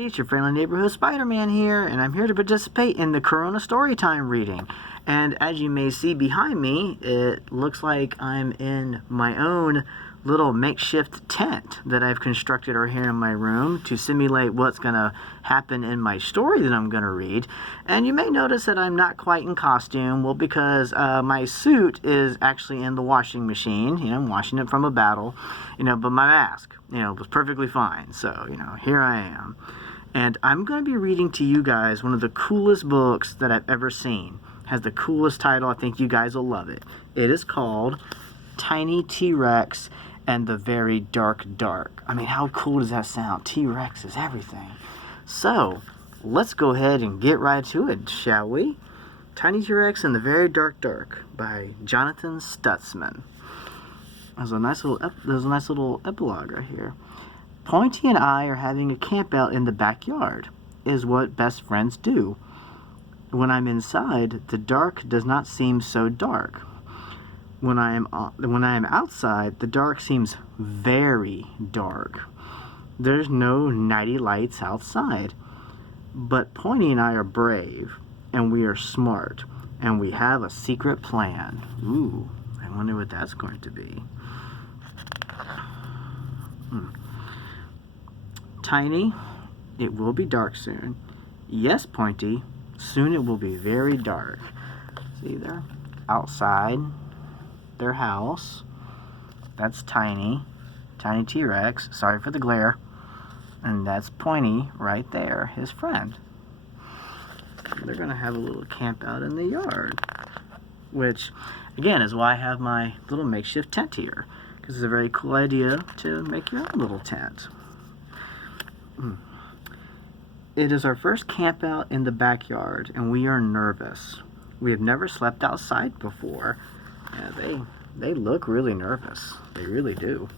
It's your friendly neighborhood Spider-Man here, and I'm here to participate in the Corona Storytime reading. And as you may see behind me, it looks like I'm in my own little makeshift tent that I've constructed right here in my room to simulate what's going to happen in my story that I'm going to read. And you may notice that I'm not quite in costume, well, because my suit is actually in the washing machine. I'm washing it from a battle, but my mask, was perfectly fine. So, here I am. And I'm going to be reading to you guys one of the coolest books that I've ever seen. It has the coolest title. I think you guys will love it. It is called Tiny T-Rex and the Very Dark Dark. I mean, how cool does that sound? T-Rex is everything. So, let's go ahead and get right to it, shall we? Tiny T-Rex and the Very Dark Dark by Jonathan Stutzman. There's a nice little epilogue right here. Pointy and I are having a camp out in the backyard, is what best friends do. When I'm inside, the dark does not seem so dark. When I am outside, the dark seems very dark. There's no nighty lights outside. But Pointy and I are brave, and we are smart, and we have a secret plan. Ooh, I wonder what that's going to be. Tiny, it will be dark soon. Yes, Pointy, soon it will be very dark. See, they're outside their house. That's Tiny T-Rex, sorry for the glare. And that's Pointy right there, his friend. They're going to have a little camp out in the yard, which, again, is why I have my little makeshift tent here, because it's a very cool idea to make your own little tent. It is our first camp out in the backyard, and we are nervous. We have never slept outside before. Yeah, they look really nervous. They really do.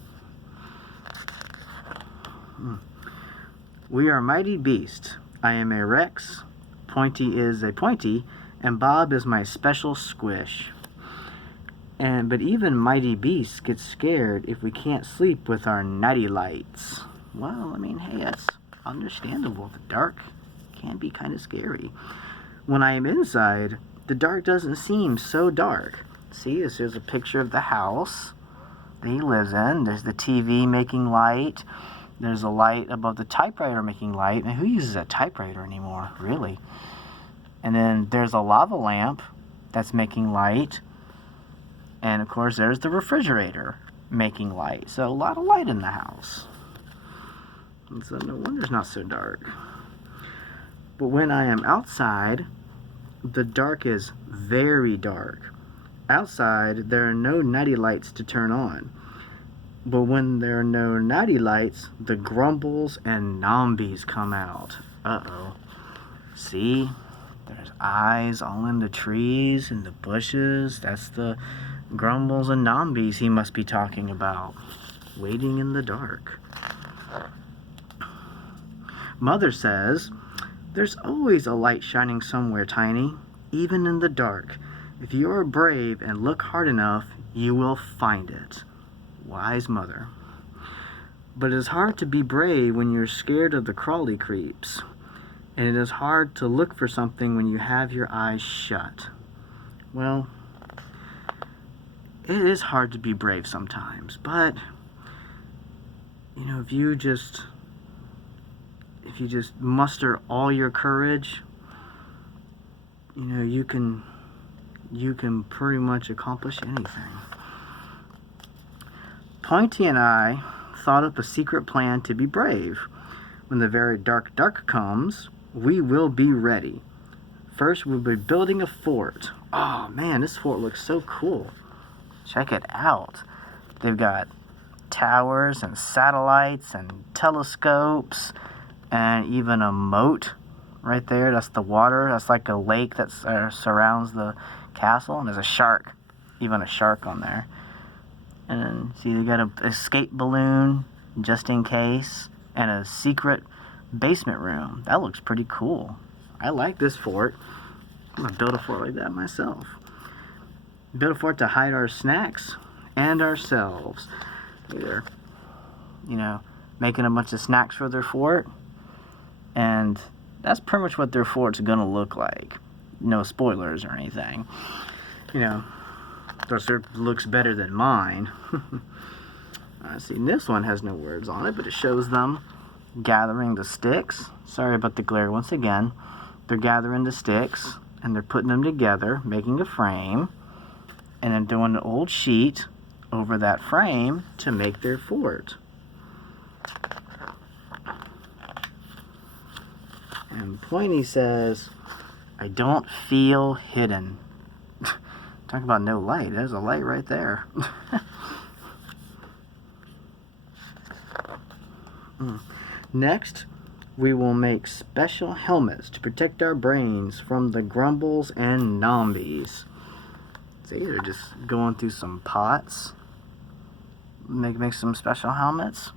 We are mighty beasts. I am a Rex, Pointy is a Pointy, and Bob is my special squish. But even mighty beasts get scared if we can't sleep with our nighty lights. Well, I mean, hey, that's understandable. The dark can be kind of scary. When I am inside, the dark doesn't seem so dark. See, here's a picture of the house that he lives in. There's the TV making light. There's a light above the typewriter making light. And who uses a typewriter anymore, really? And then there's a lava lamp that's making light. And, of course, there's the refrigerator making light. So a lot of light in the house. And so no wonder it's not so dark. But when I am outside, the dark is very dark. Outside, there are no nighty lights to turn on. But when there are no nighty lights, the grumbles and zombies come out. Uh-oh. See? There's eyes all in the trees and the bushes. That's the grumbles and zombies he must be talking about. Waiting in the dark. Mother says, there's always a light shining somewhere, Tiny, even in the dark. If you are brave and look hard enough, you will find it. Wise mother. But it is hard to be brave when you're scared of the crawly creeps. And it is hard to look for something when you have your eyes shut. Well, it is hard to be brave sometimes, but, if you just muster all your courage, you can pretty much accomplish anything. Pointy and I thought up a secret plan to be brave. When the very dark dark comes, we will be ready. First, we'll be building a fort. Oh man, this fort looks so cool. Check it out. They've got towers and satellites and telescopes and even a moat right there. That's the water. That's like a lake that surrounds the castle. And there's a shark, even a shark on there. And then, see, they got an escape balloon just in case, and a secret basement room. That looks pretty cool. I like this fort. I'm going to build a fort like that myself. Build a fort to hide our snacks and ourselves. Either, making a bunch of snacks for their fort, And that's pretty much what their fort's gonna look like. No spoilers or anything. You know, their looks better than mine. See, this one has no words on it, but it shows them gathering the sticks. Sorry about the glare once again. They're gathering the sticks, and they're putting them together, making a frame, and then doing an old sheet over that frame to make their fort. And Pointy says, I don't feel hidden. Talk about no light. There's a light right there. Next, we will make special helmets to protect our brains from the grumbles and nombies. See, they're just going through some pots. Make some special helmets.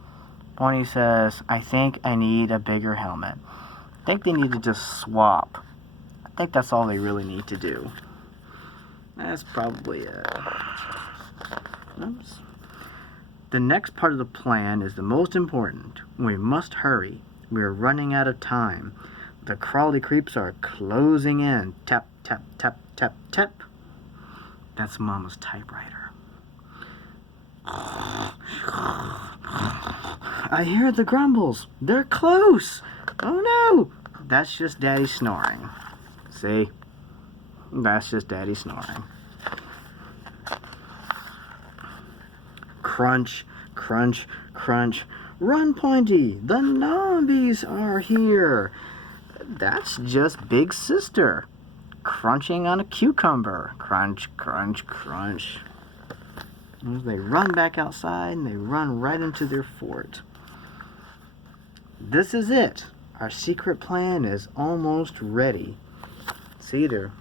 Pointy says, I think I need a bigger helmet. I think they need to just swap. I think that's all they really need to do. That's probably it. Oops. The next part of the plan is the most important. We must hurry. We are running out of time. The crawly creeps are closing in. Tap, tap, tap, tap, tap. That's Mama's typewriter. I hear the grumbles. They're close. Oh no! That's just Daddy snoring. See? That's just Daddy snoring. Crunch, crunch, crunch. Run, Pointy! The nombies are here! That's just Big Sister, crunching on a cucumber. Crunch, crunch, crunch. They run back outside and they run right into their fort. This is it. Our secret plan is almost ready. See, they're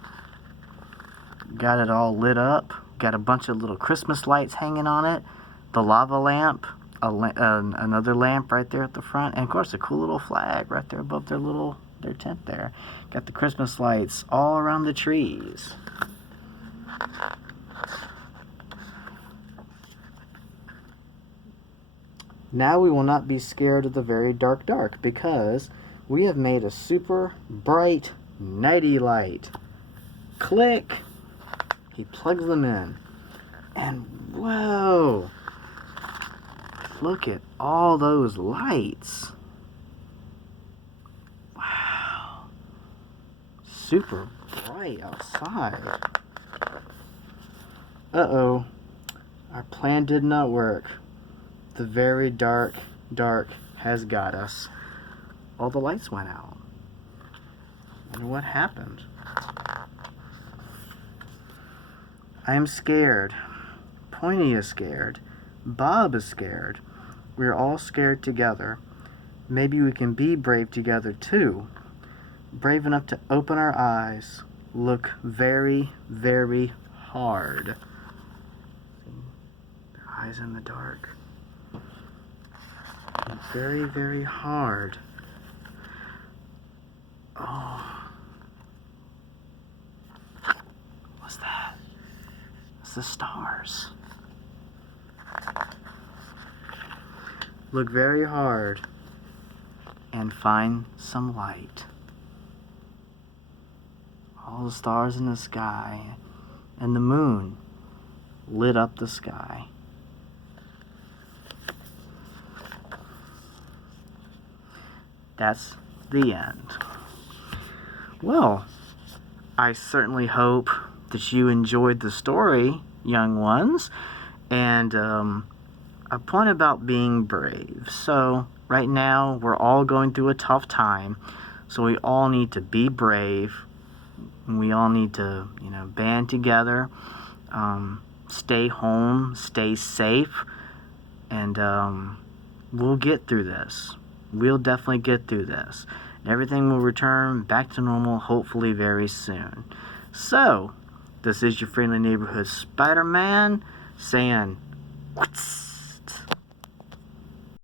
got it all lit up. Got a bunch of little Christmas lights hanging on it. The lava lamp. Another lamp right there at the front. And of course a cool little flag right there above their tent there. Got the Christmas lights all around the trees. Now we will not be scared of the very dark because we have made a super bright nighty light. Click! He plugs them in. And whoa! Look at all those lights. Wow. Super bright outside. Uh-oh. Our plan did not work. The very dark has got us. All the lights went out. I wonder what happened. I am scared. Pointy is scared. Bob is scared. We are all scared together. Maybe we can be brave together too. Brave enough to open our eyes. Look very, very hard. Their eyes in the dark. Very, very hard. Oh. What's that? It's the stars. Look very hard and find some light. All the stars in the sky and the moon lit up the sky. That's the end. Well, I certainly hope that you enjoyed the story, young ones, and a point about being brave. So right now we're all going through a tough time, so we all need to be brave. We all need to, band together, stay home, stay safe, and we'll get through this. We'll definitely get through this. Everything will return back to normal, hopefully very soon. So, this is your friendly neighborhood Spider-Man saying, "What's?"